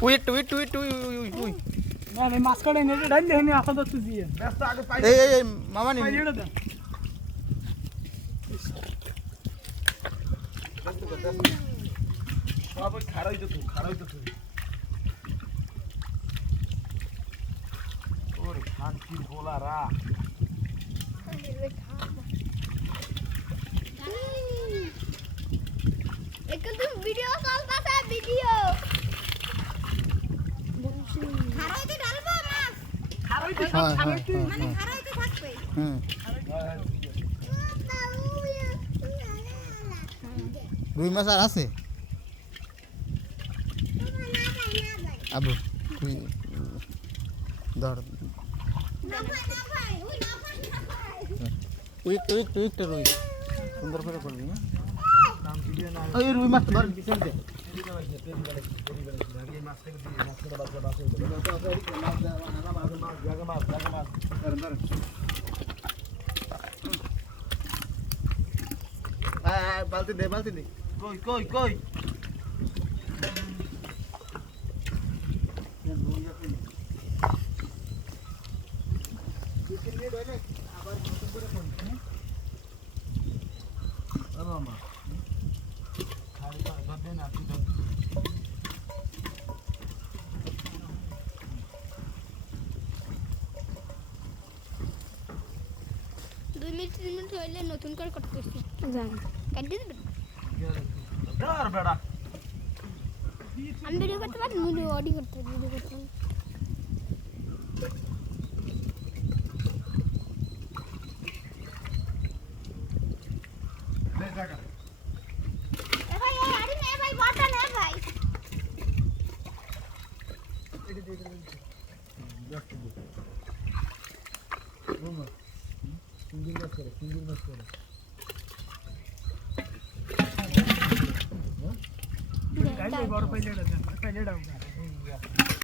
we না আমি মাছ কাটে নিয়ে ডাইলে হেনে আসা তো তুই দিয়ে ব্যস্ত আগে পাই এই মামা নি পাইলেটা দে সব খারাই তো তুই ওরে খান কি বলা রা একটু ভিডিও কল পাতা ভিডিও খারাইতে ডালবো মাছ খারাইতে হ্যাঁ, খারাইতে হ্যাঁ, মানে খারাইতে থাকবে হুম রুই মাছ আর আছে আবু তুই ধর উইকটা রুই সুন্দর করে করবি হ্যাঁ ওই রুই মাছ ধর বিছাল দে বালতি দে কই দুই মিনিট 3 মিনিট হইলে নতুন করে করতেছি জান কাটি দিবেন আমি ভিডিও করতে পারি ভিডিও অডি করতে ভিডিও করতে ভাই আরে নে ভাই বাটা নে ভাই ডাইলে বড় পাইলেটা দে পাইলেটা